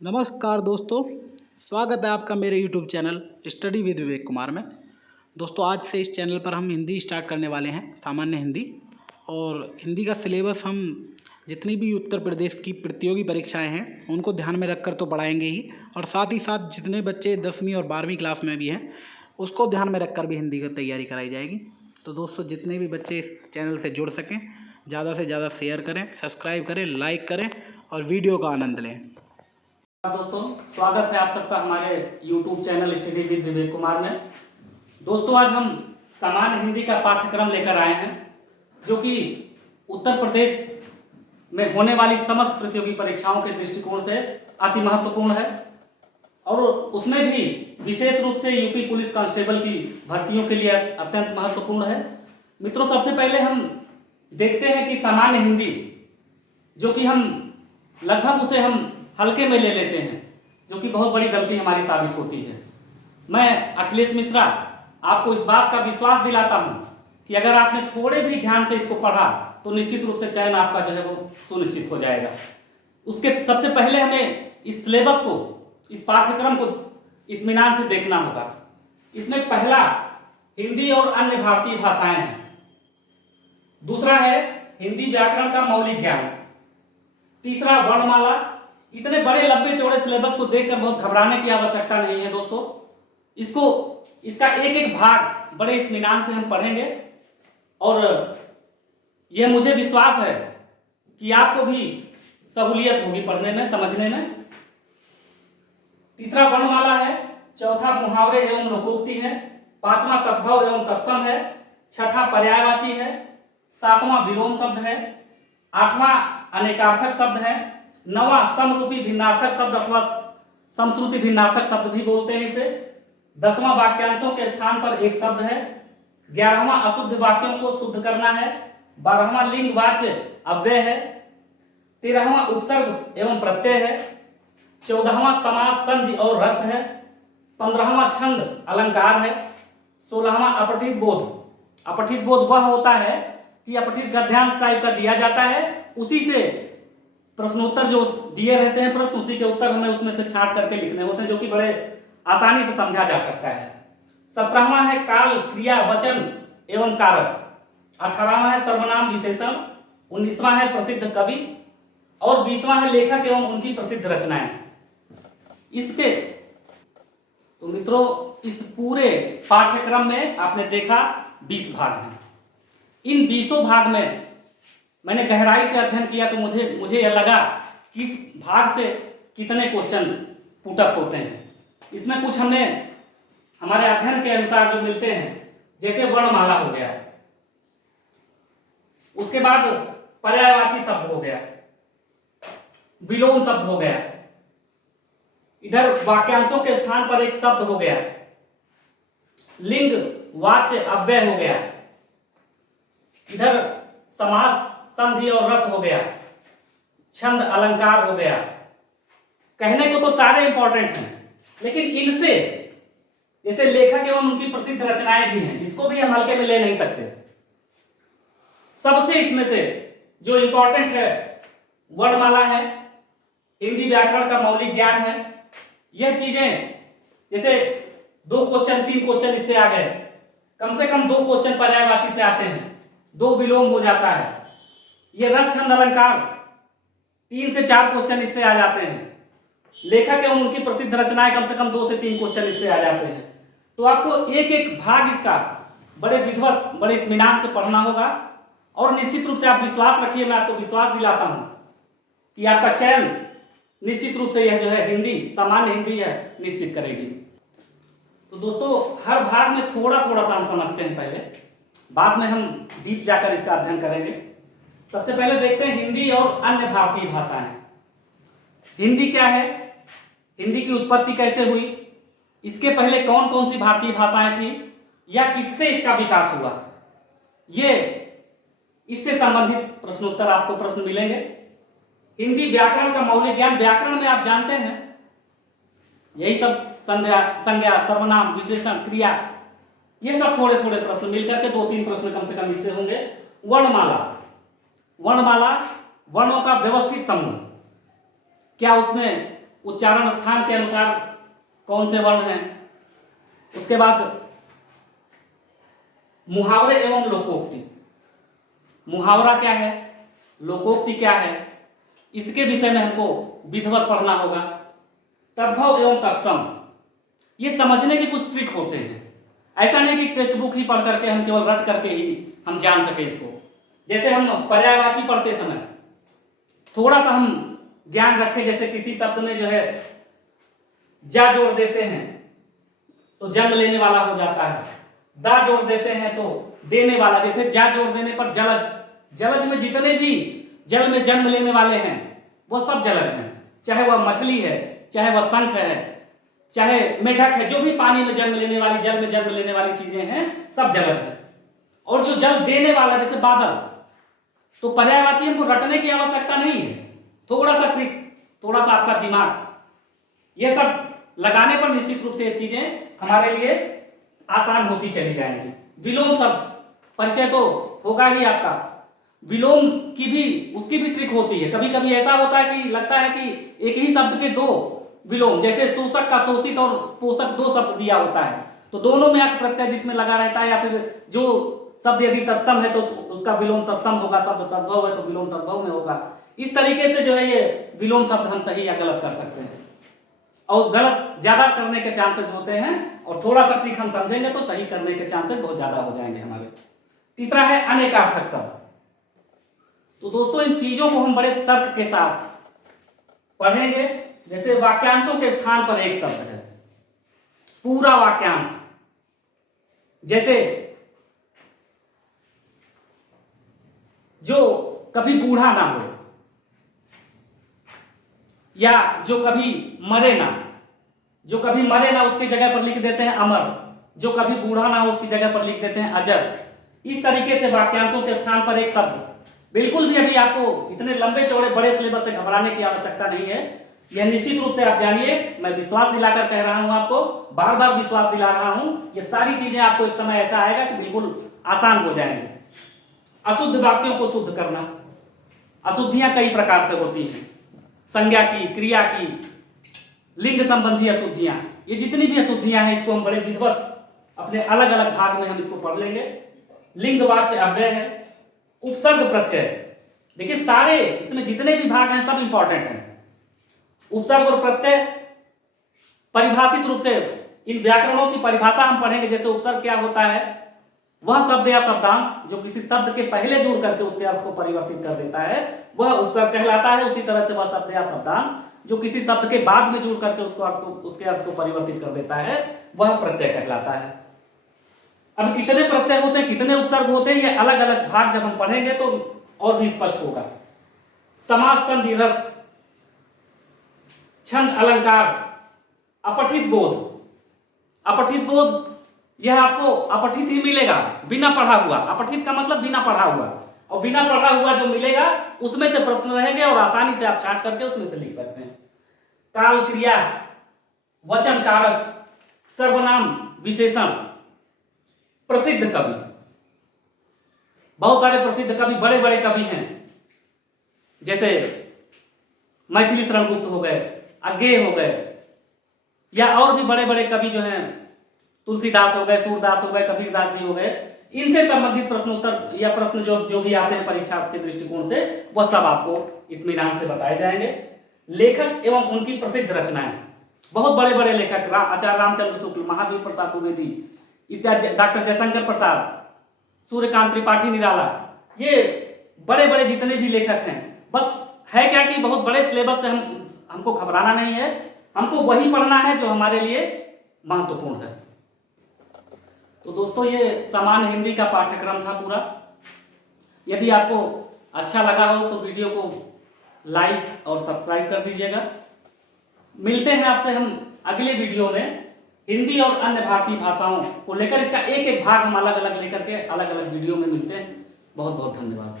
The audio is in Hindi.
नमस्कार दोस्तों, स्वागत है आपका मेरे YouTube channel study with Vivek Kumar में। दोस्तों आज से इस चैनल पर हम हिंदी स्टार्ट करने वाले हैं, सामान्य हिंदी। और हिंदी का सिलेबस हम जितनी भी उत्तर प्रदेश की प्रतियोगी परीक्षाएं हैं उनको ध्यान में रखकर तो पढ़ाएंगे ही, और साथ ही साथ जितने बच्चे 10वीं और 12वीं क्लास में भी हैं उसको ध्यान में रखकर भी हिंदी की तैयारी कराई जाएगी। तो दोस्तों जितने भी बच्चे इस चैनल से जुड़ सकें ज़्यादा से ज़्यादा शेयर करें, सब्सक्राइब करें, लाइक करें और वीडियो का आनंद लें। दोस्तों स्वागत है आप सबका हमारे YouTube channel study with Vivek Kumar में। दोस्तों आज हम सामान्य हिंदी का पाठ्यक्रम लेकर आए हैं जो कि उत्तर प्रदेश में होने वाली समस्त प्रतियोगी परीक्षाओं के दृष्टिकोण से अति महत्वपूर्ण है, और उसमें भी विशेष रूप से यूपी पुलिस कांस्टेबल की भर्तियों के लिए अत्यंत महत्वपूर्ण है। मित्रों सबसे पहले हम देखते हैं कि सामान्य हिंदी जो कि हम लगभग उसे हम हल्के में ले लेते हैं, जो कि बहुत बड़ी गलती हमारी साबित होती है। मैं अखिलेश मिश्रा आपको इस बात का विश्वास दिलाता हूं कि अगर आपने थोड़े भी ध्यान से इसको पढ़ा तो निश्चित रूप से चयन आपका जो है वो सुनिश्चित हो जाएगा। उसके सबसे पहले हमें इस सिलेबस को, इस पाठ्यक्रम को इत्मीनान से देखना होगा। इसमें पहला हिंदी और अन्य भारतीय भाषाएं हैं, दूसरा है हिंदी व्याकरण का मौलिक ज्ञान, तीसरा वर्णमाला। इतने बड़े लंबे चौड़े सिलेबस को देखकर बहुत घबराने की आवश्यकता नहीं है दोस्तों। इसका एक एक भाग बड़े इत्मीनान से हम पढ़ेंगे, और यह मुझे विश्वास है कि आपको भी सहूलियत होगी पढ़ने में, समझने में। तीसरा वर्णमाला है, चौथा मुहावरे एवं लोकोक्ति है, पांचवा तद्भव एवं तत्सम है, छठा पर्यायवाची है, सातवां विलोम शब्द है, आठवां अनेकार्थक शब्द है, नवा समरूपी भिन्नार्थक शब्द अथवा समश्रुति भिन्नार्थक शब्द भी बोलते हैं इसे, 10वां वाक्यांशों के स्थान पर एक शब्द है, 11वां अशुद्ध वाक्यों को शुद्ध करना है, 12वां लिंग वाच्य अव्यय है, 13वां उपसर्ग एवं प्रत्यय है, 14वां समास संधि और रस है, 15वां छंद अलंकार है, 16वां अपठित बोध। अपठित बोध वह होता है कि अपठित गद्यांश टाइप का दिया जाता है, उसी से प्रश्नोत्तर जो दिए रहते हैं प्रश्न, उसी के उत्तर हमें उसमें से छांट करके लिखने होते हैं, जो कि बड़े आसानी से समझा जा सकता है। 17वां है काल क्रिया वचन एवं कारक, 18वां है सर्वनाम विशेषण, 19वां है प्रसिद्ध कवि, और 20वां है लेखक एवं उनकी प्रसिद्ध रचनाएं। इसके तो मित्रों इस पूरे पाठ्यक्रम में आपने देखा 20 भाग हैं। इन 20 भाग में मैंने गहराई से अध्ययन किया तो मुझे यह लगा कि इस भाग से कितने क्वेश्चन पुटअप होते हैं। इसमें कुछ हमने हमारे अध्ययन के अनुसार जो मिलते हैं, जैसे वर्णमाला हो गया, उसके बाद पर्यायवाची शब्द हो गया, विलोम शब्द हो गया, इधर वाक्यांशों के स्थान पर एक शब्द हो गया, लिंग वाच्य अव्यय हो गया, इधर समास संधि और रस हो गया, छंद अलंकार हो गया। कहने को तो सारे इंपॉर्टेंट हैं, लेकिन इनसे जैसे लेखक एवं उनकी प्रसिद्ध रचनाएं भी हैं, इसको भी हम हल्के में ले नहीं सकते। सबसे इसमें से जो इंपॉर्टेंट है वर्णमाला है, हिंदी व्याकरण का मौलिक ज्ञान है। यह चीजें जैसे 2 क्वेश्चन 3 क्वेश्चन इससे आ गए, कम से कम 2 क्वेश्चन पर्यायवाची से आते हैं, 2 विलोम हो जाता है। ये रस छंद अलंकार 3 से 4 क्वेश्चन इससे आ जाते हैं। लेखक एवं उनकी प्रसिद्ध रचनाएं कम से कम 2 से 3 क्वेश्चन इससे आ जाते हैं। तो आपको एक एक भाग इसका बड़े विधिवत, बड़े इत्मीनान से पढ़ना होगा, और निश्चित रूप से आप विश्वास रखिए, मैं आपको विश्वास दिलाता हूं कि आपका चयन निश्चित रूप से यह जो है हिंदी, सामान्य हिंदी है, निश्चित करेगी। तो दोस्तों हर भाग में थोड़ा थोड़ा सा हम समझते हैं पहले, बाद में हम डीप जाकर इसका अध्ययन करेंगे। सबसे पहले देखते हैं हिंदी और अन्य भारतीय भाषाएं। हिंदी क्या है, हिंदी की उत्पत्ति कैसे हुई, इसके पहले कौन कौन सी भारतीय भाषाएं थी, या किससे इसका विकास हुआ, ये इससे संबंधित प्रश्नोत्तर आपको प्रश्न मिलेंगे। हिंदी व्याकरण का मौलिक ज्ञान, व्याकरण में आप जानते हैं यही सब संज्ञा सर्वनाम विशेषण क्रिया, ये सब थोड़े थोड़े प्रश्न मिलकर के 2-3 प्रश्न कम से कम इससे होंगे। वर्णमाला, वर्णमाला वर्णों का व्यवस्थित समूह, क्या उसमें उच्चारण स्थान के अनुसार कौन से वर्ण हैं। उसके बाद मुहावरे एवं लोकोक्ति। मुहावरा क्या है, लोकोक्ति क्या है, इसके विषय में हमको विधिवत पढ़ना होगा। तद्भव एवं तत्सम, ये समझने के कुछ ट्रिक होते हैं। ऐसा नहीं कि टेक्स्ट बुक ही पढ़ करके हम केवल रट करके ही हम जान सके इसको। जैसे हम पर्यायवाची पढ़ते समय थोड़ा सा हम ज्ञान रखें, जैसे किसी शब्द में जो है जा जोड़ देते हैं तो जन्म लेने वाला हो जाता है, दा जोड़ देते हैं तो देने वाला। जैसे जा जोड़ देने पर जलज, जलज में जितने भी जल में जन्म लेने वाले हैं वो सब जलज हैं, चाहे वह मछली है, चाहे वह शंख है, चाहे मेढक है, जो भी पानी में जन्म लेने वाली, जल में जन्म लेने वाली चीजें हैं सब जलज है। और जो जल देने वाला जैसे बादल, तो पर्यायवाची हमको रटने की आवश्यकता नहीं है, थोड़ा सा ट्रिक, थोड़ा सा आपका दिमाग, ये सब लगाने पर निश्चित रूप से ये चीजें हमारे लिए आसान होती चली जाएंगी। विलोम शब्द परिचय तो होगा ही आपका। विलोम की भी उसकी भी ट्रिक होती है। कभी कभी ऐसा होता है कि लगता है कि एक ही शब्द के दो विलोम, जैसे शोषक का शोषित और पोषक दो शब्द दिया होता है, तो दोनों में अक प्रत्यय जिसमें लगा रहता है, या फिर जो शब्द यदि तत्सम है तो उसका विलोम तत्सम होगा, शब्द तद्भव है तो विलोम तद्भव में होगा। इस तरीके से जो है ये विलोम शब्द हम सही या गलत कर सकते हैं, और गलत ज्यादा करने के चांसेस होते हैं, और थोड़ा सा ट्रिक हम समझेंगे तो सही करने के चांसेस बहुत ज्यादा हो जाएंगे हमारे। तीसरा है अनेकार्थक शब्द। तो दोस्तों इन चीजों को हम बड़े तर्क के साथ पढ़ेंगे। जैसे वाक्यांशों के स्थान पर एक शब्द है, पूरा वाक्यांश, जैसे जो कभी बूढ़ा ना हो, या जो कभी मरे ना, जो कभी मरे ना उसकी जगह पर लिख देते हैं अमर, जो कभी बूढ़ा ना हो उसकी जगह पर लिख देते हैं अजर। इस तरीके से वाक्यांशों के स्थान पर एक शब्द। बिल्कुल भी अभी आपको इतने लंबे चौड़े बड़े सिलेबस से घबराने की आवश्यकता नहीं है। यह निश्चित रूप से आप जानिए, मैं विश्वास दिलाकर कह रहा हूं आपको, बार बार विश्वास दिला रहा हूं, ये सारी चीजें आपको एक समय ऐसा आएगा कि बिल्कुल आसान हो जाएंगे। अशुद्ध वाक्यों को शुद्ध करना। अशुद्धियां कई प्रकार से होती हैं, संज्ञा की, क्रिया की, लिंग संबंधी अशुद्धियां, ये जितनी भी अशुद्धियां हैं इसको हम बड़े विधिवत अपने अलग अलग भाग में हम इसको पढ़ लेंगे। लिंगवाच्य अव्यय है, उपसर्ग प्रत्यय। देखिए सारे इसमें जितने भी भाग हैं सब इंपॉर्टेंट हैं। उपसर्ग और प्रत्यय परिभाषित रूप से इन व्याकरणों की परिभाषा हम पढ़ेंगे। जैसे उपसर्ग क्या होता है, वह शब्द या शब्दांश जो किसी शब्द के पहले जुड़ करके उसके अर्थ को परिवर्तित कर देता है वह उपसर्ग कहलाता है। उसी तरह से वह शब्द या शब्दांश जो किसी शब्द के बाद में जुड़ करके उसके अर्थ को परिवर्तित कर देता है वह प्रत्यय कहलाता है। अब कितने प्रत्यय होते हैं, कितने उपसर्ग होते हैं, ये अलग अलग भाग जब हम पढ़ेंगे तो और भी स्पष्ट होगा। समास, संधि, रस, छंद, अलंकार, अपठित बोध। अपठित बोध यह आपको अपठित ही मिलेगा, बिना पढ़ा हुआ। अपठित का मतलब बिना पढ़ा हुआ, और बिना पढ़ा हुआ जो मिलेगा उसमें से प्रश्न रहेंगे और आसानी से आप छांट करके उसमें से लिख सकते हैं। काल, क्रिया, वचन, कारक, सर्वनाम, विशेषण। प्रसिद्ध कवि, बहुत सारे प्रसिद्ध कवि, बड़े बड़े कवि हैं, जैसे मैथिली शरण गुप्त हो गए, अज्ञेय हो गए, या और भी बड़े बड़े कवि जो हैं, तुलसीदास हो गए, सूरदास हो गए, कबीरदास जी हो गए। इनसे संबंधित प्रश्न उत्तर या प्रश्न जो भी आते हैं परीक्षा के दृष्टिकोण से वह सब आपको इत्मीनान से बताए जाएंगे। लेखक एवं उनकी प्रसिद्ध रचनाएं। बहुत बड़े बड़े लेखक, आचार्य रामचंद्र शुक्ल, महावीर प्रसाद द्विवेदी इत्यादि, डॉक्टर जयशंकर प्रसाद, सूर्यकांत त्रिपाठी निराला, ये बड़े बड़े जितने भी लेखक हैं। बस है क्या कि बहुत बड़े सिलेबस से हमको घबराना नहीं है, हमको वही पढ़ना है जो हमारे लिए महत्वपूर्ण है। तो दोस्तों ये सामान्य हिंदी का पाठ्यक्रम था पूरा। यदि आपको अच्छा लगा हो तो वीडियो को लाइक और सब्सक्राइब कर दीजिएगा। मिलते हैं आपसे हम अगले वीडियो में हिंदी और अन्य भारतीय भाषाओं को लेकर। इसका एक एक भाग हम अलग अलग लेकर के अलग अलग वीडियो में मिलते हैं। बहुत बहुत धन्यवाद।